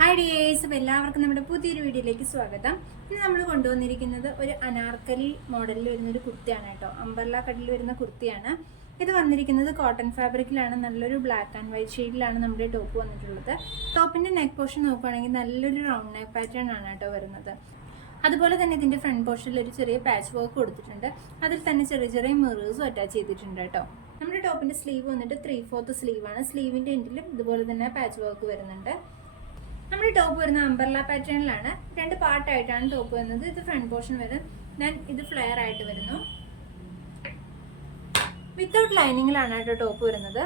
Hi dears അപ്പോൾ എല്ലാവർക്കും നമ്മുടെ പുതിയൊരു വീഡിയോയിലേക്ക് സ്വാഗതം. ഇന്ന് നമ്മൾ കൊണ്ടുവന്നിരിക്കുന്നത് ഒരു അനാർക്കലി മോഡലിൽ വരുന്ന ഒരു കുർത്തിയാണ് കേട്ടോ. അമ്പർല കടലിൽ വരുന്ന കുർത്തിയാണ്. ഇത് വന്നിരിക്കുന്നത് കോട്ടൺ ഫാബ്രിക്കിലാണ് നല്ലൊരു ബ്ലാക്ക് ആൻഡ് വൈറ്റ് ഷെയ്ഡിലാണ് നമ്മുടെ ടോപ്പ് വന്നിട്ടുള്ളത്. ടോപ്പിന്റെ നെക്ക് പോർഷൻ നോക്കുകയാണെങ്കിൽ നല്ലൊരു റൗണ്ട് നെക്ക് പാറ്റേൺ ആണ് കേട്ടോ വരുന്നത്. അതുപോലെ തന്നെ ഇതിന്റെ ഫ്രണ്ട് പോർഷനിൽ ഒരു ചെറിയ പാച്ച് വർക്ക് കൊടുത്തിട്ടുണ്ട്. അതിൽ തന്നെ ചെറിയ ചെറിയ മിറേഴ്സും അറ്റാച്ച് ചെയ്തിട്ടുണ്ട് കേട്ടോ. നമ്മുടെ ടോപ്പിന്റെ സ്ലീവ് വന്നിട്ട് ത്രീ ഫോർത്ത് സ്ലീവാണ് സ്ലീവിന്റെ എൻഡിലും ഇതുപോലെ തന്നെ പാച്ച് വർക്ക് വരുന്നുണ്ട്. നമ്മുടെ ടോപ്പ് വരുന്ന അംബർല പാറ്റേണിലാണ് രണ്ട് പാർട്ടായിട്ടാണ് ടോപ്പ് വരുന്നത്. ഇത് ഫ്രണ്ട് പോർഷൻ വരും. ഞാൻ ഇത് ഫ്ലെയർ ആയിട്ട് വരുന്നു. വിത്തൗട്ട് ലൈനിങ്ങിലാണ് കേട്ടോ ടോപ്പ് വരുന്നത്.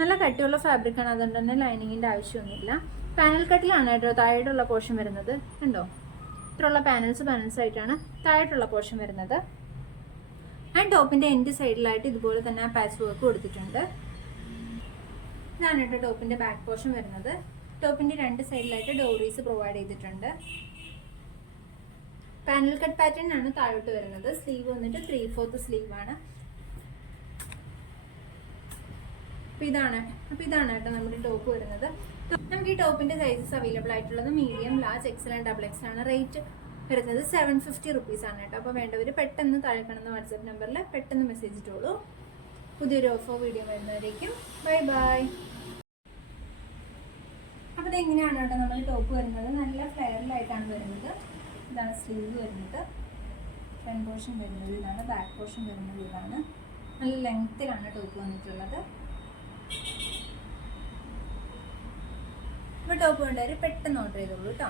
നല്ല കട്ടിയുള്ള ഫാബ്രിക് ആണ്. അതുകൊണ്ട് തന്നെ ലൈനിങ്ങിന്റെ ആവശ്യമൊന്നുമില്ല. പാനൽ കട്ടിലാണ് കേട്ടോ താഴെയുള്ള പോർഷൻ വരുന്നത്. കണ്ടോ? ഇത്രയുള്ള പാനൽസ് പാനൽസ് ആയിട്ടാണ് താഴെയുള്ള പോർഷൻ വരുന്നത്. ആൻഡ് ടോപ്പിന്റെ എൻഡ് സൈഡിലായിട്ട് ഇതുപോലെ തന്നെ പാച്ച് വർക്ക് കൊടുത്തിട്ടുണ്ട്. ഇതാണ് കേട്ടോ ടോപ്പിന്റെ ബാക്ക് പോർഷൻ വരുന്നത്. ടോപ്പിന്റെ രണ്ട് സൈഡിലായിട്ട് ഡോറീസ് പ്രൊവൈഡ് ചെയ്തിട്ടുണ്ട്. പാനൽ കട്ട് പാറ്റേൺ ആണ് താഴോട്ട് വരുന്നത്. സ്ലീവ് വന്നിട്ട് ത്രീ ഫോർത്ത് സ്ലീവ് ആണ്. അപ്പൊ ഇതാണ്. അപ്പൊ ഇതാണ് കേട്ടോ നമ്മുടെ ടോപ്പ് വരുന്നത്. നമുക്ക് ഈ ടോപ്പിന്റെ സൈസസ് അവൈലബിൾ ആയിട്ടുള്ളത് medium large XL and double XL ആണ്. റേറ്റ് വരുന്നത് സെവൻ ഫിഫ്റ്റി റുപ്പീസ് ആണ് കേട്ടോ. അപ്പോൾ വേണ്ടവർ പെട്ടെന്ന് താഴെ കാണുന്ന വാട്സാപ്പ് നമ്പറിൽ പെട്ടെന്ന് മെസ്സേജ് ഇട്ടോളൂ. പുതിയൊരു ഓഫർ വീഡിയോ വരുന്നവരേക്കും. ബൈ ബൈ എങ്ങനെയാണ് കേട്ടോ നമ്മൾ ടോപ്പ് വരുന്നത്. നല്ല ഫ്ലെയറിലായിട്ടാണ് വരുന്നത്. ഇതാണ് സ്ലീവ് വരുന്നത്. ഫ്രണ്ട് പോർഷൻ വരുന്നത്. ഇതാണ് ബാക്ക് പോർഷൻ വരുന്നത്. ഇതാണ് നല്ല ലെങ്ത്തിലാണ് ടോപ്പ് വന്നിട്ടുള്ളത്. ഇപ്പോൾ ടോപ്പ് വേണ്ടവർ പെട്ടെന്ന് ഓർഡർ ചെയ്തോളൂ കേട്ടോ.